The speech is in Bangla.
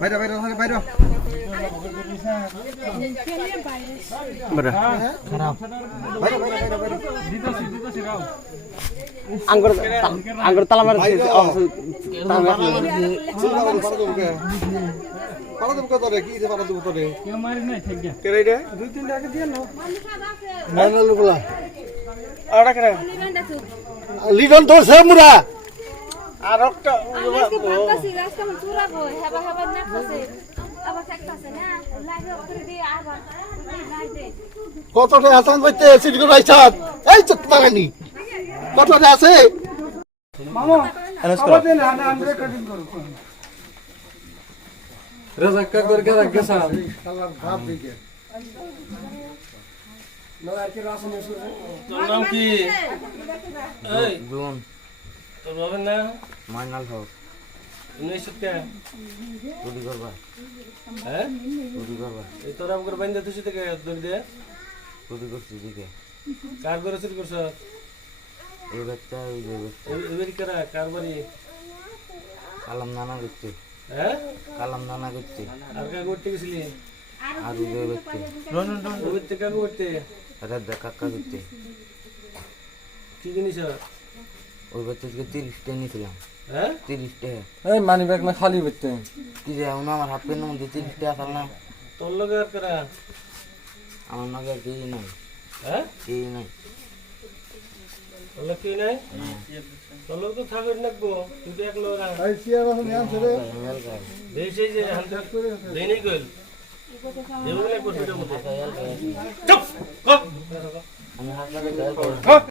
বাইরে বাইরে বাইরে খারাপ আঙ্গুর আঙ্গুর তালা মার পালা দেব কত রে কি রে পালা দেব তোরে কেউ মারি নাই ঠিক গা কে রে দুই তিন টাকা দিয়ে নাও না না লুকলা আড়া করে লিডন তো সামুরা আর একটা আজকে ভাবতাছি রাস্তা মন চুরা বই হেবা হেবা নাকছে আবার থাকতাছে না লাগে করে দি আবার নাই দে কতটা আসান বইতে সিট করে আইছাত এই চুপ পারেনি কতটা আছে মামা আবার দেন আমরা রেকর্ডিং করব রাজা করে রাখে সাহেব আল্লাহর ভাব দিকে নয়ার কি রাসনে তোর নাম কি এই দুন তোর বাবার নাম মাইনাল হক তুমি সত্যি চুরি করবা হ্যাঁ চুরি করবা এই তোর আমগর বাইন্দা তুই থেকে দড়ি দে চুরি করছি দিকে কার করে চুরি করছ এই বাচ্চা এই যে বাচ্চা আমেরিকারা কার বাড়ি কালাম নানা করছে হ্যাঁ কালাম নানা করছে আর কা করতে গেছিলি আর ওই যে বাচ্চা ওই থেকে করতে রাজা কাকা করছে কি জিনিস ওই বাচ্চা থেকে 30 টাকা নিয়েছিলাম হ্যাঁ 30 টাকা এই মানি ব্যাগ না খালি বইতে কি যে আমার হাত পেন মধ্যে 30 টাকা চাল না তোর লগে আর কারা আমার নাকি আর কেই নাই হ্যাঁ কেই নাই তোর লগে কি নাই তোর লগে তো থাকবে নাকবো তুই তো এক লোক এই সিয়ার আছে নিয়াম ছেড়ে দেশে যে হান্তা দেই নাই কইল দেবো না করবি তো মতে চুপ কর আমি হাত লাগে